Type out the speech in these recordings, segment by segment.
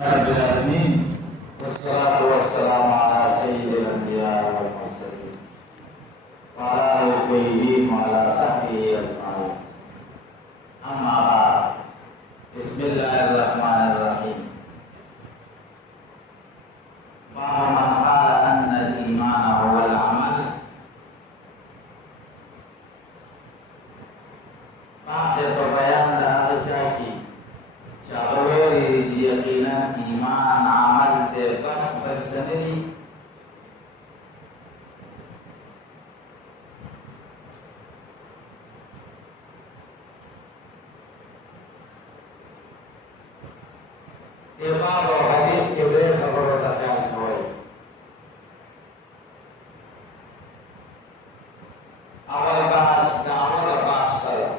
Alamin. Wassalatu wassalamu ala sayyidil anbiya wal mursalin wa ala alihi wa ala sahbihi ajma'in. Amma ba'd. Bismillahirrahmanirrahim. Wa man qala anna al-imana huwa al-amal. Ba'da bayan da ajaki Jawari yaqinan iman amal bebas bersendiri. Dia bawa hadis Jibril khabar takkan koi. Awal bahas awal bahas saya.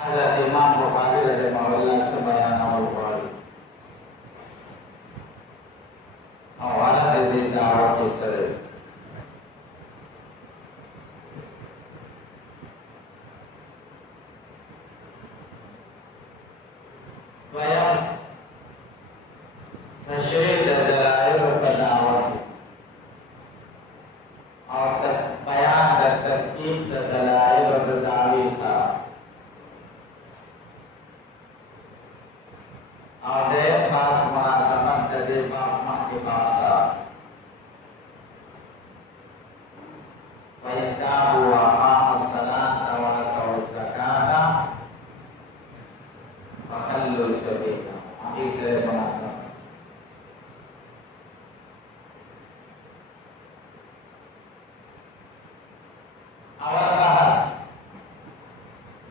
Hazrat Imam Bukhari rahimahullah sembahyang awal Bukhari. Awal dari dakwah Islam. Bayang tasyrik dalail berdakwah. Atau bayang dan tertib dalail berdakwah. Ada bahas merasakan dari makna bahasa. Baiklah wa ma'asalat wa tawzakana Fakallu sabina. Ini saya merasakan. Awal bahas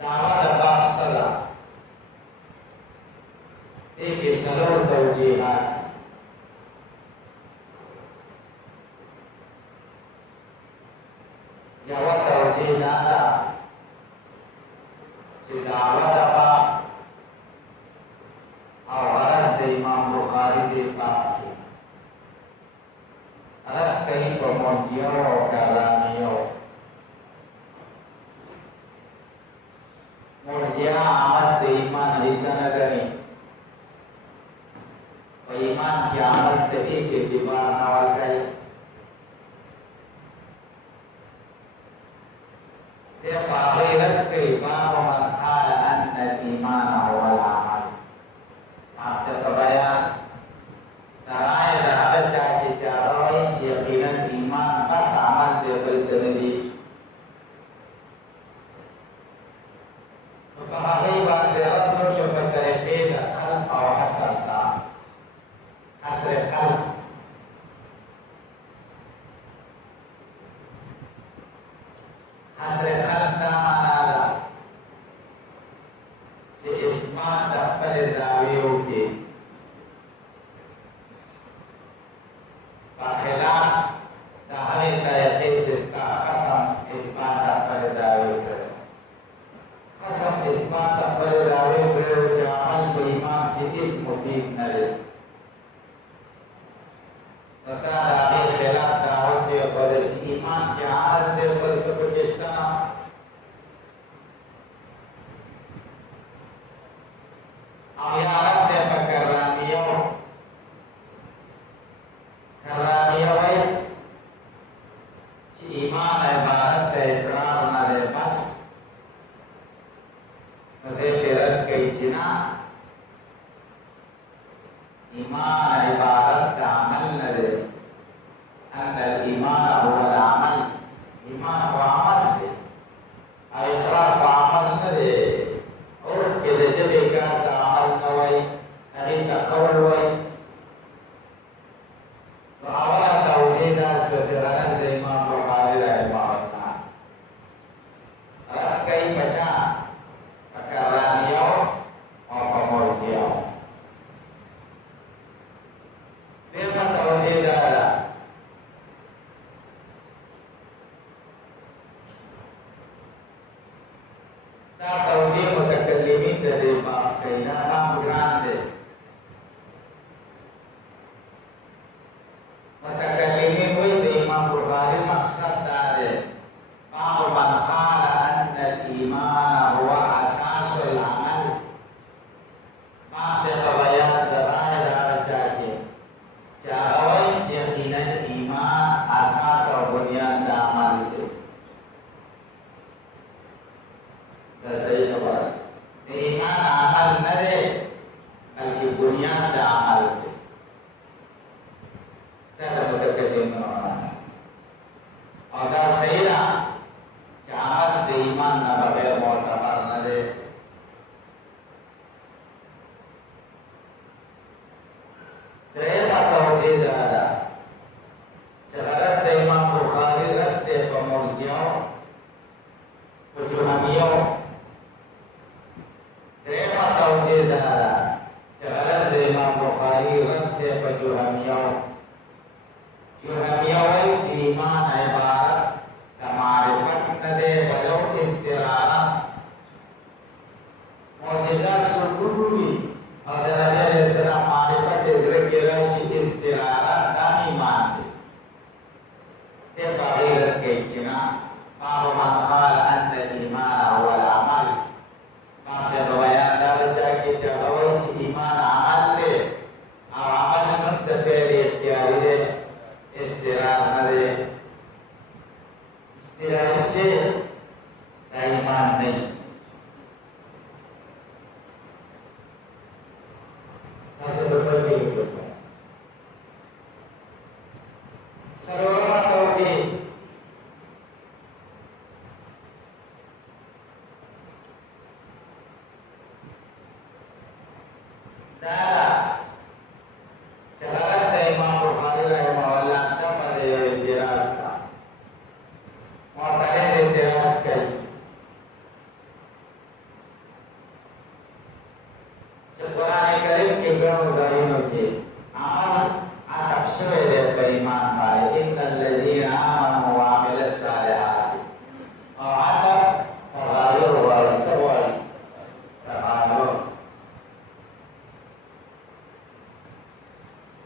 dakwah dan bahasa lah. Ini seluruh taujihat. Jawab taujihat ada. Sidawat apa? Awalas dari Imam Bukhari di Pak. Ada kaya pemonjio kalanio. Murjia amat di iman di sana gani. Iman kiamat terisi di mana awal kali. Dia fadilat ke bahwa man qala anna al-iman huwa al-amal. Maka kebayang tarai ada cara yakinan iman pas amal dia bersendiri. Bahari bahwa terus berterbeda qalb atau hasasa. Hasrat qalb. Hasrat qalb mana ada? Ji isma tak pada dawiu ke. Bakhilah dahali tayakin jiska qasam isma tak pada dawiu ke. Qasam isma tak pada dawiu ke jamal beriman di ismu biknali. Maka dari khilaf dakwah dia pada iman yang ada dia bersebut Islam. Ayat dia perkaranio, karanio baik. Iman ibarat teran ada pas. Teran keijina. Iman ibarat amal ada. Anda iman huwa al-amal. Iman huwa amal. Iqrar wa amal ada. और किसे जगह का अमल नवाई अहिं का कौल वाई तो अवला तौजीदा जो चलन दे इमाम बुखारी रहमहुल्लाह कई बचा perkaraanio और pemurjiao Mate bayan darai raja ke. Jarawai yakinan iman asas bunyad amal itu. Dasai apa? Iman amal nade al bunyad amal itu. Kita berkedim orang. Agar saya amal iman nabagai muatabar nade. Terima kasih dah. Sekarang Imam Bukhari rante pemurjiau, Juhamiyau. Terima kasih dah. Sekarang Imam Bukhari rante Juhamiyau. Juhamiyau itu iman ibarat kemarifat nade walau istirahat. Mujizat subuhi adalah dia serah marifat kira istirahat dan iman. Dia bagian kecina, kalau manfaat anda iman awal amal, maka bawayan dari cakap jawab iman amal le, amal menteri ikhtiar istirahat le, istirahat se, iman le. Sarwa tauhid dah cara Imam Bukhari rahimahullah pada dirasa mau kalian diraskan sebenarnya karim kita muzahim lagi amal atap sesuai beriman baik innal ladzina amanu wa amilus salihati wa atap taghayyur wa sawai taghayyur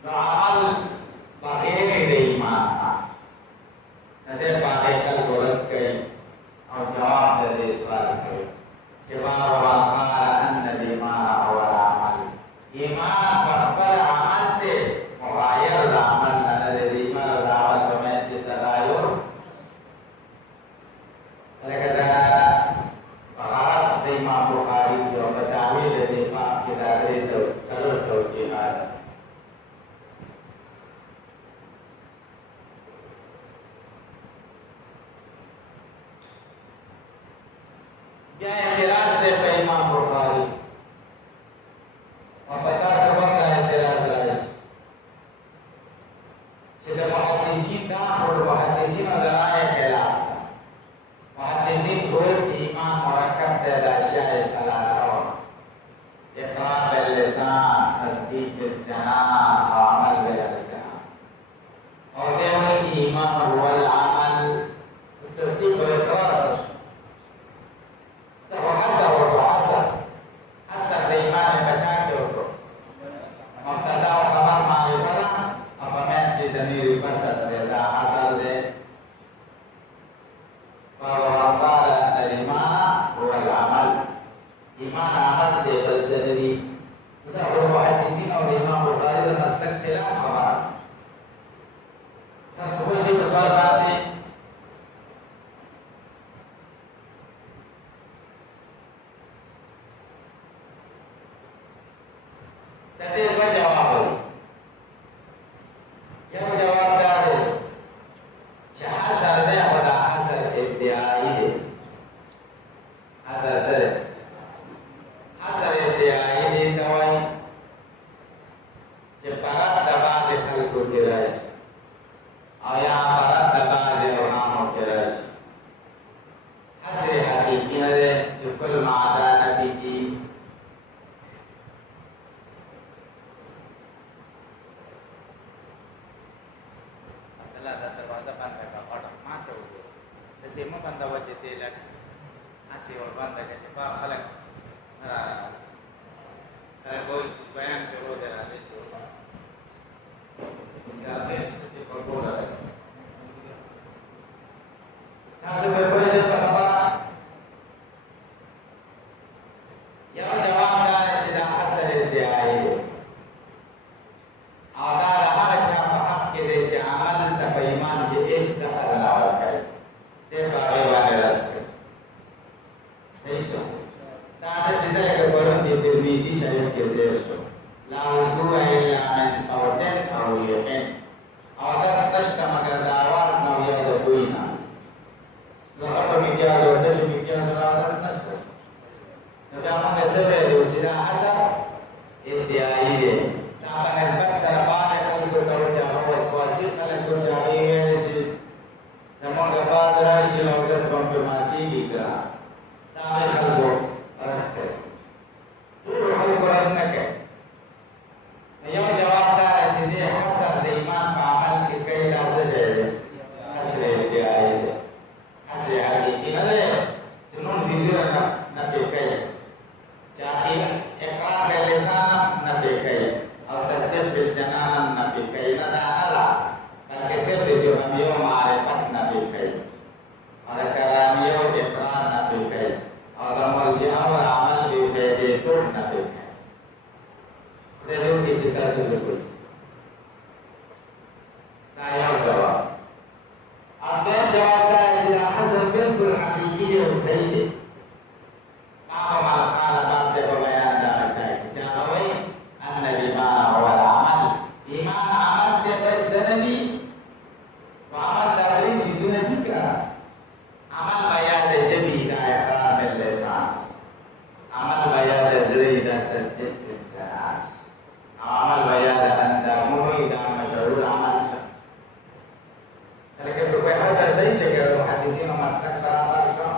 amal bagai iman nanti pakai kalkulat ke atau jawab dari soal ke jawab waqala anna iman awal amal iman bakal amal te mughayir amal dari iman amal kemudian tagayur oleh karena bahas Imam Bukhari juga betawi dari Pak kita dari seluruh tauhid. क्या एतराज देते इमाम बुखारी और बता सबक का एतराज राज सीधे मुहद्दिसीन का और मुहद्दिसीन अदराए कहला मुहद्दिसीन गोल इमाम मुरक्कब दलाशिया सलासा इकरार बिल लिसान तस्दीक बिल जनान और अमल बिल अरकान और कहते हैं इमाम हुवल अमल तस्दीक व इकरार شریف کې تیر شو لا وضوء الا من صوت او ريح او دا ستشته مگر د اواز نه یا د بوی نه هغه په میډیا او د میډیا نه اواز نشته نو دا موږ څه ویلو چې دا حسب ادعایی دی دا په نسبت سره باندې خلکو ته ورچاو وسواسي خلکو ته ویل چې زموږ بعد راشي نو د سپم په ماتېږي دا خلکو راځي ټول خلکو راځي یو جواب دا چې دې حسب د ایمان په عمل کې کوي دا څه شی دی حسب ادعایی دی حسب حقیقي نه دی چې نور سیزونه نه کوي چې اقرار باللسان نه کوي او تصدیق بالجنان نه کوي نه دا اعلی بلکې صرف د جرمیو معرفت نه کوي او د کرانیو اقرار نه کوي او د مرجعه او عمل به فائدې ټول نه کوي د دې کې چې تاسو وګورئ دا یو جواب اته جواب دا چې حسن بالکل حقیقي او صحیح دی ما قال بعد بیان دا چې هغه ان الایمان هو العمل ایمان عمل دې په سندي عمل دا لري چې زونه دي عمل بیان د جبی دا اقرار باللسان عمل بیان د جری دا تصدیق بالجنان عمل بیان د موي دا مشهور عمل څه لکه په هغه صحیح چې محدثینو مسلک برابر شو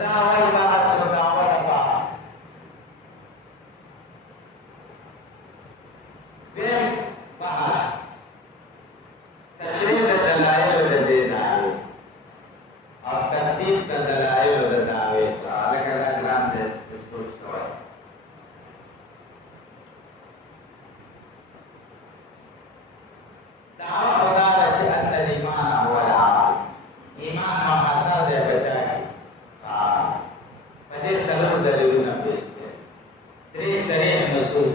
دا وایي ما اصل دا ولا با بهم بحث تشریح دلایل د دینه او ترتیب دلایل د دعوی سره لکه دا ګرام دې سوچ کوی دعوه خدا چې ان الایمان هو العمل ایمان ما اثر دې بچای په دې سره دلیلونه پیش کړي درې صریح نصوص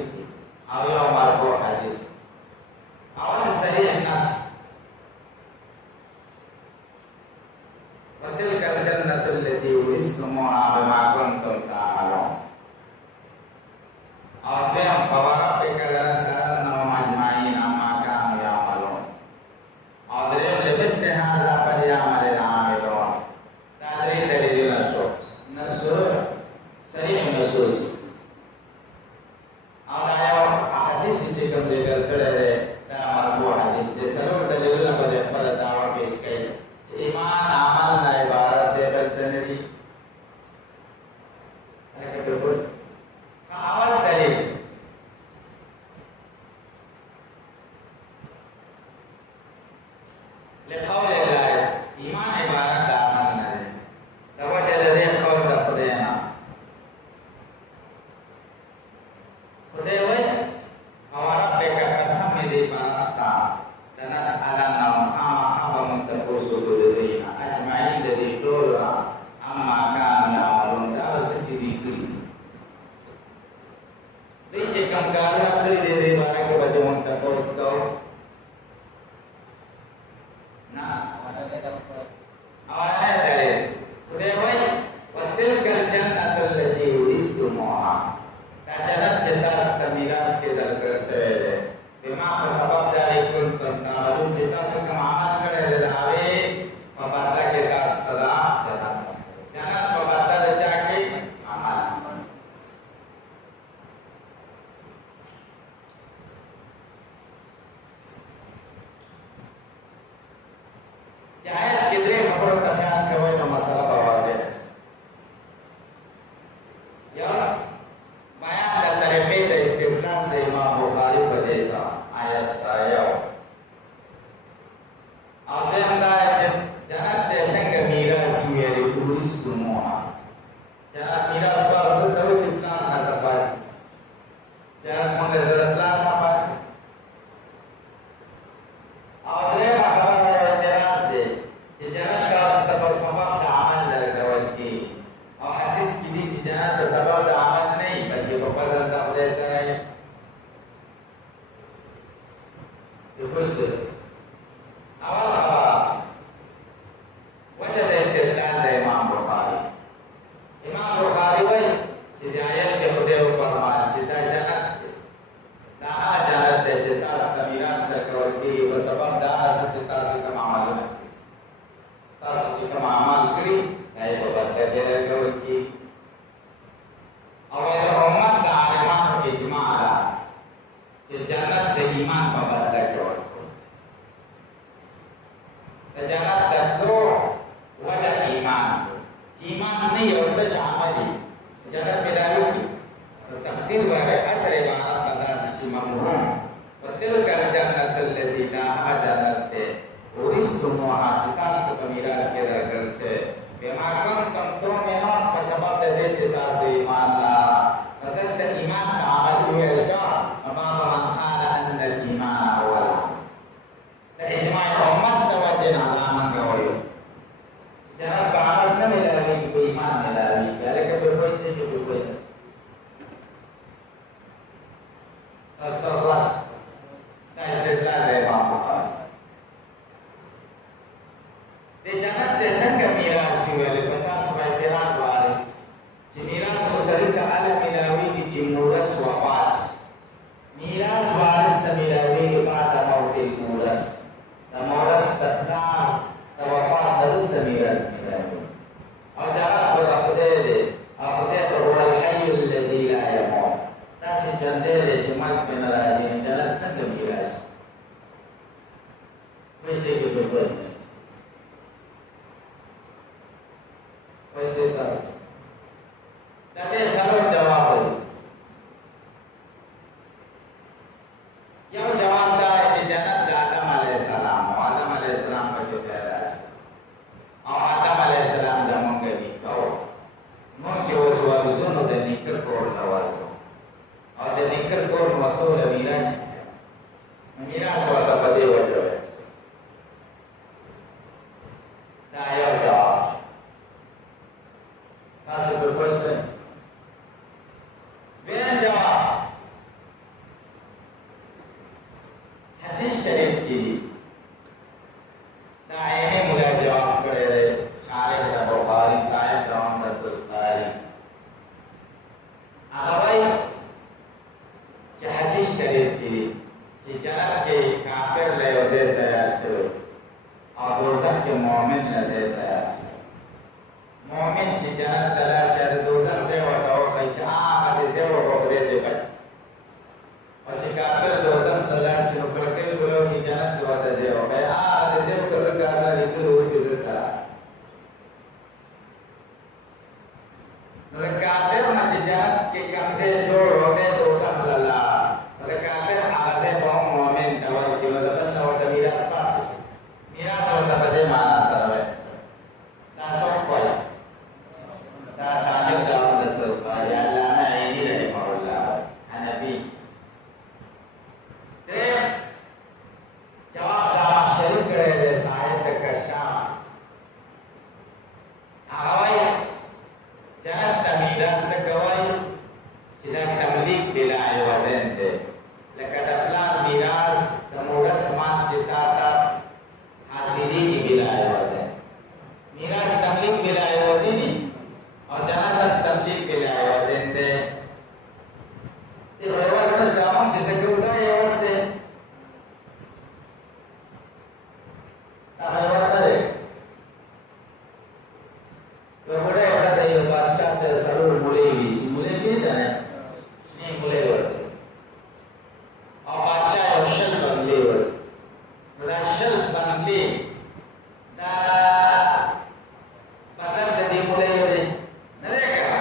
او یو مرفوع حدیث اول صریح نص وتلك الجنة التي ورثتموها بما كنتم تعملون او بهم فوربك لنسألنهم أجمعين عما كانوا يعملون او دریم لمثل هذا فليعمل العاملون دا درې دلیلونه شو صحیح نصوص او دا یو حدیث چې کوم دی ګرځړی دی دا مرفوع حدیث دی څلور دلیلونه په خپل دعوا پیش کړي چې ایمان عمل نه عبارت دی بل څه نه دي لکه بالکل اول دلیل لقول الله ایمان عبارت د عمل نه دی دا وجه د دې قول د خدای نه خدای وایي او ربک قسم دې پاستا لنسألنهم عما من تقوسو دې اجمعین دې ټول اما كانوا يعملون دا څه چې دي کړی دې چې کوم کارونه کړی دې باندې کو به مونږ تاسو کو نه اوانه درې خدای وایي وتلك الجنة التي ورثتموها دا جنت چې تاسو ته میراث کې درکړل شوی دی بما په سبب دا کنتم تعملون چې تاسو کوم عمل کړی دی هغه په باطل کې تاسو ته جنت په باطل چا کې عمل یا آیت کې درې خبرو ته بیان کوي نو مسله به واضح یا بیان د طریقې د استدلال د امام بخاری په دې سره آیت سایو او د اندای چې جنت د څنګه میراث ویلې پولیس کومه جنت میراث په څه ډول چې پلان نه سپای جنت موږ سره پلان نه پای او درې خبره اعتراض دی چې جنت تاسو ته په سبب د عمل لګول کی او حدیث کې دي چې جنت په سبب د عمل نه بلکې په فضل د خدای سره یې په څه اول خبره وجه د استدلال د jadi lagi. Awal umat ta'aliman ijma'ala. Sejalan dengan iman pembatas jawab. Sejalan dasar wajah iman. Iman ini yang tersyamali. Sejalan bedanya. Takdir wajah asal ibarat pada sisi makhluk. Betul kan jannatul lati la jannat uristumuha citas ko miras ke dargal se bemakan tantu menon pasabab de citas iman la betul iman amal huwa sya apa man qala anna al iman awal da ijma' ummat tawajjih alaman gawayo jangan ba'al na milari iman milari gale ke berbuat se ke berbuat asal istidlal dari Muhammad. Di jangan tersangka miras wali kata sebagai miras waris. Miras musalika ala minawi di jimuras wafat. Miras waris dan minawi pada mautil muras. Dan muras tetap wafat terus dan miras minawi. Ajar berakudede, akudede wal hayyul ladzi la yamut. Nasi jandele jemaat penaraji jalan sangka miras. Wese betul. Wese tak. Tapi selalu jawab. Yang jawab dah jangan Adam alaihissalam. Adam alaihissalam berjaya. Adam alaihissalam dah menggani kau. Mungkin suatu zona dan nikah kau lawal. Ada nikah kau masuk dalam miras. Miras suatu pada wajah. Ayo jawab. Kasih berkuasa. Biar jawab. Hadis syarif ini. Nah ini mulai jawab kepada Syarif dan Bukhari, saya dalam Bukhari. Awalnya hadis syarif ini. Sejarah ke kafir lewat saya syarif. और दोजख के मोमिन नजर तैयार मोमिन चिजान तला शर दोजख से वटाओ कैसे आदि से वो बकरे दे बच और चिकाफिर दोजख तला शर करके बोलो चिजान तो वादा दे हो गया आदि से वो कर करना रितु रोज दिखता रकाफिर में चिजान के कम से जोड़ हो गए दोजख लल्ला रकाफिर आसे बहु मोमिन तवा की मतलब न वो तमीरा miras sudah pada mana sahabat? Dah sopai, dah sanjung dalam betul. Kaya lana ini dari Maulana Hanafi. Jadi jawab sama syarif kerana saya terkesan. Awal jangan tamiran sekawai sedang tamlik bila ayat deh. Lekat dalam miras kemudian semat cita hasilnya bila ayat. Miras tamlik bila ayat ini, और जहाँ तक tamlik bila ayat ini, itu ayat harus dalam jasa kemudian ayat ini. Apa ayat tadi? Kemudian kata yang bahasan tersalur mulai ni dah. Ni mulai lewat. और बादशाह और शल बंगले लewat. Rashal bangli da badal jadi mulai dari mereka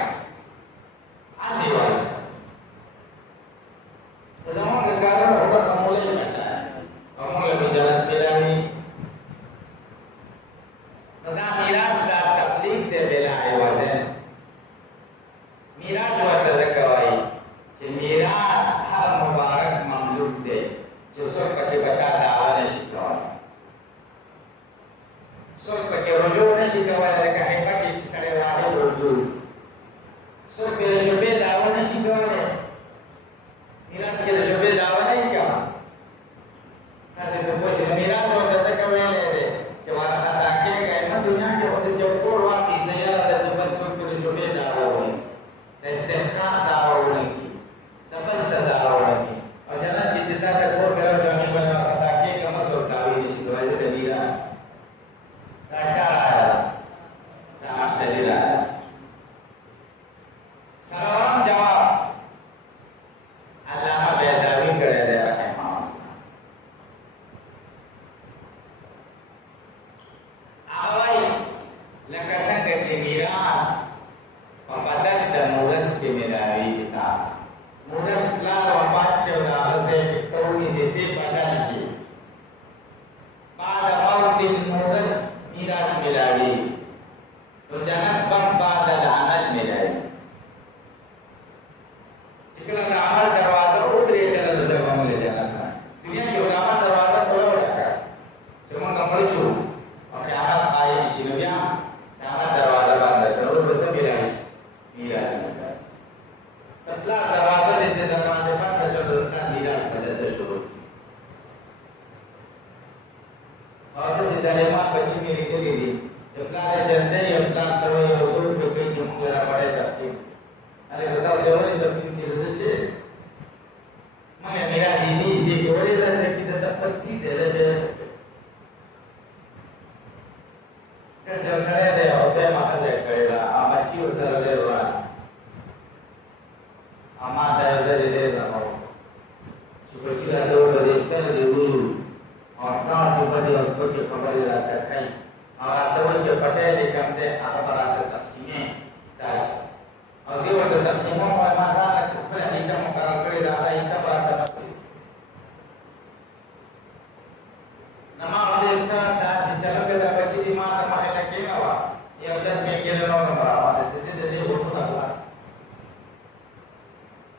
asiwan. Zaman negara orang mulai macam, kamu lebih jalan berani. Tentang miras dan tabligh bela ayat. Miras waktu zakawai. Miras hal mubarak mamluk deh. Justru pakai baca dakwah nasyidwan. So pakai rujuk nasyidwan mereka hebat di sisi lain rujuk. So kalau coba dakwah nasyidwan, miras kalau coba dakwah ni kah? Nanti tu pun miras orang tak kawin le. Cuma tak kira kan dunia ke orang jauh luar Israel ada cepat kalau coba dakwah ni. Istiqam dakwah ni. Dapat sedakwah ni. Jangan kita terpur kalau jangan banyak kata ke kamu surgawi di situ aja miras. Raja sama syariat. Ada kata orang tersindir saja. Mana mira isi orang dan kita dapat sih dari kerja saya dia apa makan dia kaya amat cium cara dia orang amat dari dia orang cuba cila tu beriskan dulu orang cuba dia seperti kembali lagi kai awak tahu cepat dia dikamte apa barang tetap sini das awak tetap semua masalah kepada Isa mengkaral kaya dah Isa barang nama orang dah secara kita baca di mana mahal kenawa ia sudah mengira orang berawal jadi hukum Allah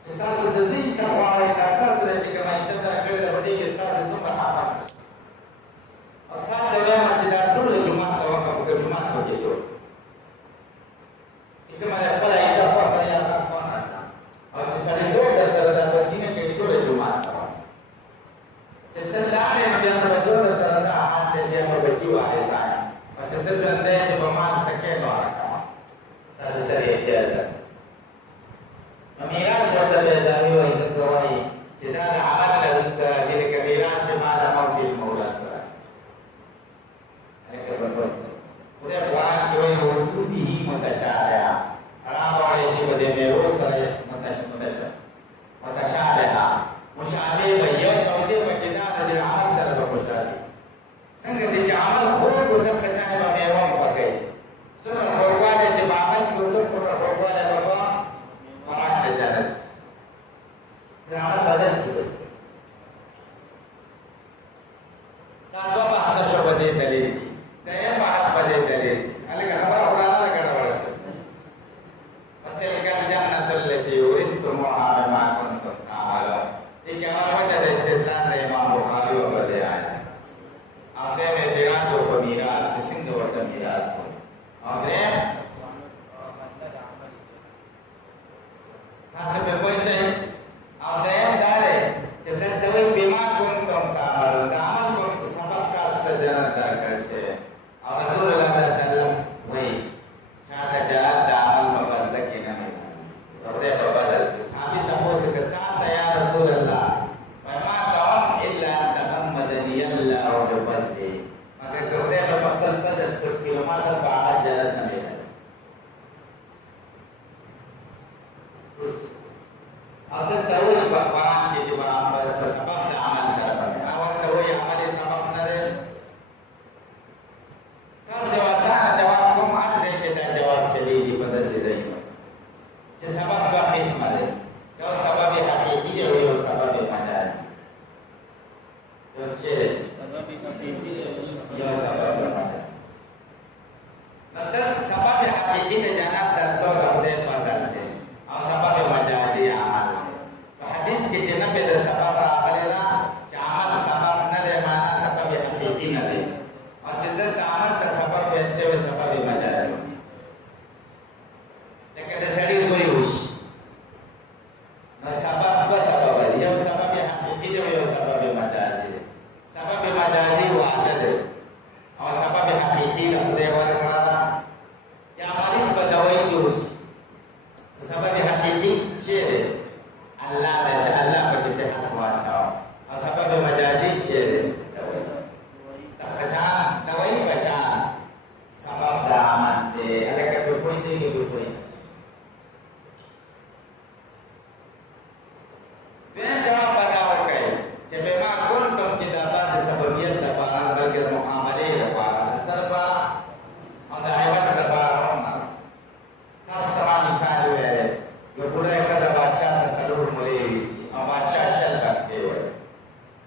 setelah sudah disawai takkan sudah jika manusia terkena dapat istilah itu berapa atau dia macam itu le Jumat orang kamu ke Jumat begitu jika mana pada Isa apa yang akan ada atau sesuatu dan dapat sini ke itu le Jumat setelah dia berjuang setelah dia berjuang saya macam tu dia cuba masuk sekian orang lalu cari dia Memiras suatu beza hiyo izatowai jidana amal la ustaz ile kabira jama'a mawqil maula ustaz mereka berbos udah Quran koi urdu bihi mutasyabiha arab wale si bade meru saya mutasyabiha musyabih bayo tauje bakina ajil amal sara musyabih संग दिचामल खूब उधर कचाए बमेवा पके सुन भगवान जमामल गुरु पूरा भगवान बाबा मार के जाने राम बदल के तावा bahasa sobade dalil daya bahas bade dalil अलग हमारा उड़ाना लगा वर्ष पतेल का जन्नतुल लती उरिस्तुमुहा बिमा कुंतुम तामलून ये क्या वजह इस्तिदलाल इमाम बुखारी व बदे आया आपने में मिराज को मिराज सिंध वक्त मिराज को आपने हाथ पे कोई चाहिए आपने डाले जितना दवाई बीमार कौन कम दामन को सबक का सुधार कर से और रसूलुल्लाह सल्लल्लाहु अलैहि वसल्लम वही चाहता जात दामन मबदल के नहीं रब्दे बबदल साबित हो सकता है या रसूलुल्लाह फरमा तम इल्ला तहम्मदनी अल्लाह व बफज़ली maka kemudian lepas bazal berkilometer ke arah jalan Nabi. Ada tahu barang di jemaah bersabab dan amal sebab. Awal tahu yang amal sebab nade. Tak sewasa jawab kum ada kita jawab jadi di pada sisi ini. Sebab bahis male. Kalau sebab hakiki dia boleh sebab majaz. Jadi sebab hakiki ya sebab majaz. मतलब सबब हकीकी ने जाना तस्बीर करते पसंद है और सबब मजाजी अमल तो हदीस के जन्म पे सबब अमलना चामल सबब न दे माना सबब हकीकी न दे और जिद्दत अमल का सबब अच्छे वे सबब मजाजी लेकिन सड़ी सोई हुई न सबब को सबब है ये सबब हकीकी जो ये सबब मजाजी सबब मजाजी वो आता है और सबब हकीकी न दे वाले yang manis badawai terus sebab hakiki syir Allah baca Allah bagi sehat wajah sebab majazi syir tak baca dawai baca sebab daman ada kata poin ini poin dia jawab badawai kai jebe ma kuntum kitaban sababiyat dapat bagi muamalah dapat serba ada ayat dapat Customer misalnya, yo pura kerja baca seluruh mulai isi, baca cel kat dia.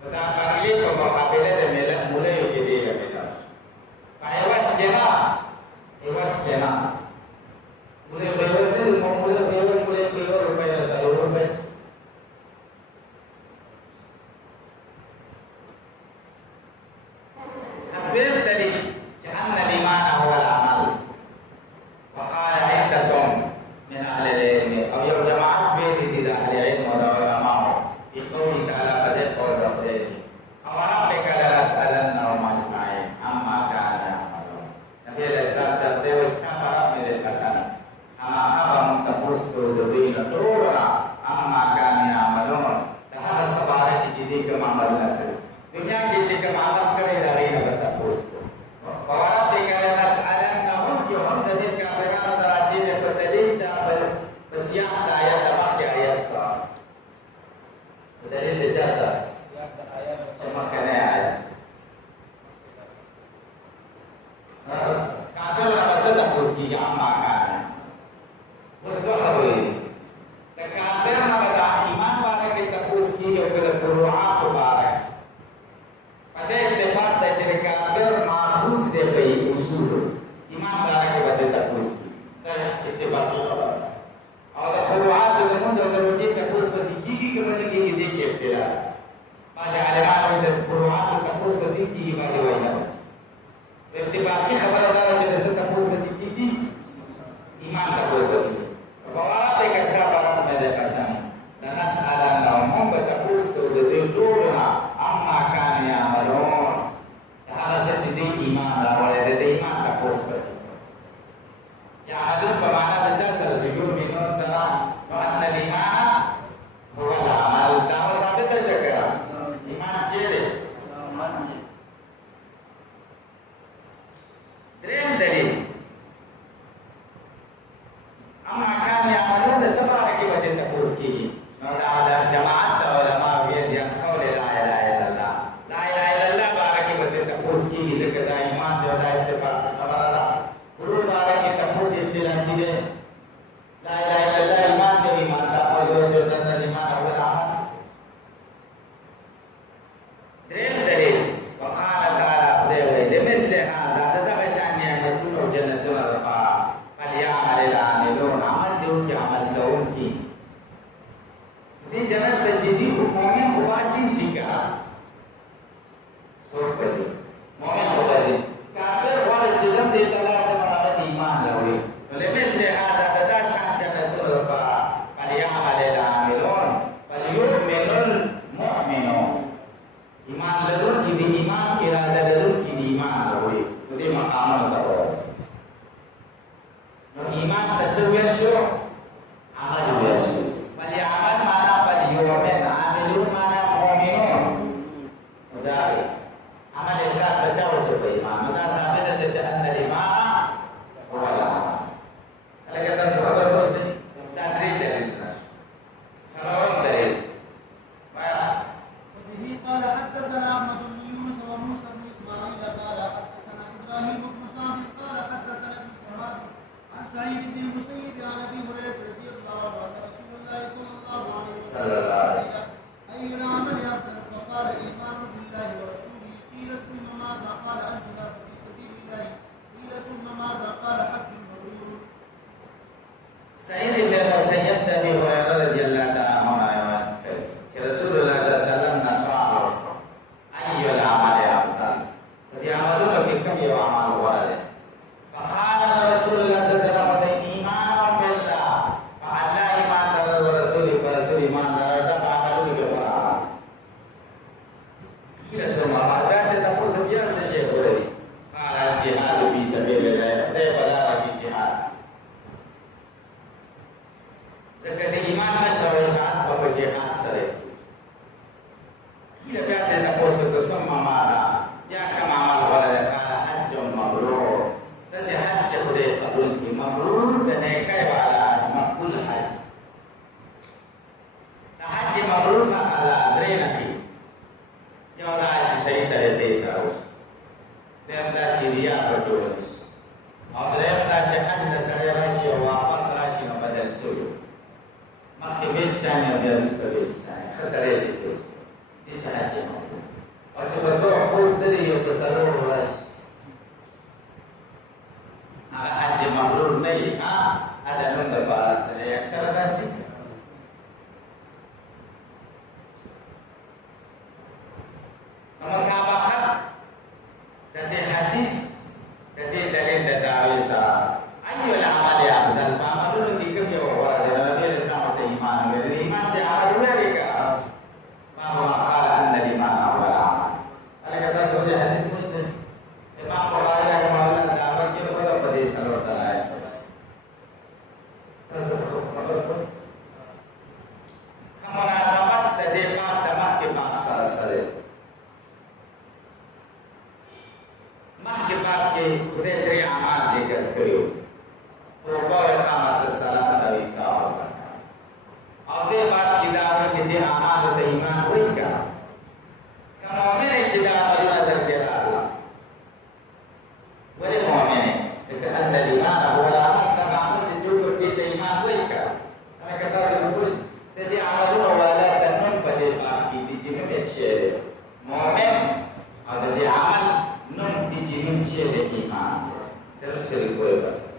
Tetapi kali itu menghabiskan dia mulai jadi dia. Kaya was jena, mulai bayar rupiah seluruh rupiah. Hampir tadi, jangan di mana awal amal. وقال عندكم من أهل العلم أو يوم جماعات بيت إذا أهل العلم والعلماء في قوله تعالى قد قول ربه أو ربك لنسألنهم أجمعين عما كانوا يعملون نبي الإسلام تبدأ واستمر من الحسن أما أبا تقصد دبين باقي خبر او د فروعات د موږ د وجې تاسو په دې کې کومه کې دې کې اختلاف باندې علماء د فروعات تاسو په دې کې باندې وایي اتفاقی خبر دار چې د څه تاسو په دې کې ایمان تاسو په دې فروعات کې څه کارونه ده قسم لنسألنهم بتقوس توددلونها عما كان يعملون هذا سجدي إيمان ولا لدي إيمان تقوس بتي يعملون بمعنى تجسر يؤمنون سنا وأن الإيمان هو العمل دعوة ثابت الجكرة إيمان شيء درين دليل أما كان يعملون سبعة كيف تقوس كيه على جماعة علماء بيد قول لا إله إلا الله لا إله إلا الله بارك بدر تقوس كي زكاة إيمان ده ولا اتفاق تبارك كل بارك تقوس إدلال كده لا إله إلا الله إيمان ده إيمان تقوس ده الإيمان هو العمل درين وقال تعالى لمثل هذا تتبعان يعملون وجنة الرقاء فليعمل العاملون عمل دون عمل لهم فيه ini jangan terjadi momen ubasi jika momen ubasi kafir wal dalam di dalam semangat iman lawi oleh mesra ada kata syahadat itu apa kalian amalil amilun falyu'minul mu'minun iman lalu kini iman irada lalu kini iman lawi jadi maqam terus iman tersebut so amal biasa amal mana يومين عاملون معنا مؤمنون وداري عمل الذات تجاوز الإيمان متى ثابتة أن الإيمان هو العمل هل كذا سؤال الرجل تدريد دليل سلام دليل وبه قال حدثنا أحمد بن يونس وموسى بن إسماعيل قال حدثنا إبراهيم بن سعد قال حدثنا ابن شهاب عن سعيد بن المسيب عن أبي هريرة رضي الله عنه أن رسول الله صلى الله عليه وسلم أي العمل أفضل فقال الإيمان بالله ورسوله قيل ثم ماذا قال الجهاد في سبيل الله قيل ثم ماذا قال حج مبرور سعيد بن المسيب أبي هريرة رضي الله عنه رسول الله صلى الله عليه وسلم نصحه أي العمل أفضل فيعملون بكم يعمل ولده فقال رسول الله صلى الله عليه وسلم إيمان بالله فالله إيمان ورسوله ورسول إيمان semua ada tetapi sebiasa Syekh Qurani para jihad fi sabilillah daripada lagi jihad sekali iman masyarakat bapa jihad sare kira kata tetapi semua masa ya kama wala kala hajjun mabrur dan hajj khudai qabul mabrur dan kai wala maqbul hajj hajj mabrur ala renaki yang dah saya tak ada saus, dia dah ceria betul. Orang yang dah cakap dah saya rasa wapas rasa nak badal sulu. Makin macam dia mesti saya khasar itu. Dia tak ada mahu. Atau betul aku dari yang bersalur ras. Haji mabrur ni, ada nombor barat. Yang saya dah mengatakan dari hadis dari dalil dari Isa ayyul amali afdal amalun dikam ya wa dari Islam atau iman dari iman dia ada mereka bahwa anna iman awal amal ada kata dari hadis macam imam Bukhari yang malah dapat kita pada hadis sallallahu alaihi wasallam kemunasabat dari mak ke bangsa sare mahkibat ke dari amal zikir keriu Pukul amat salat dari kawasan Ade bat kita menjadi amal dan iman mereka Kemudian kita beruna dari Allah Boleh mu'min Kita anda iman Wala amal kemamun dicukup kita iman mereka Karena kata sebut jadi amal wala tanum pada baki Dijimin syarif Mu'min Ada di amal nun dijimin syarif iman Terus sering berubah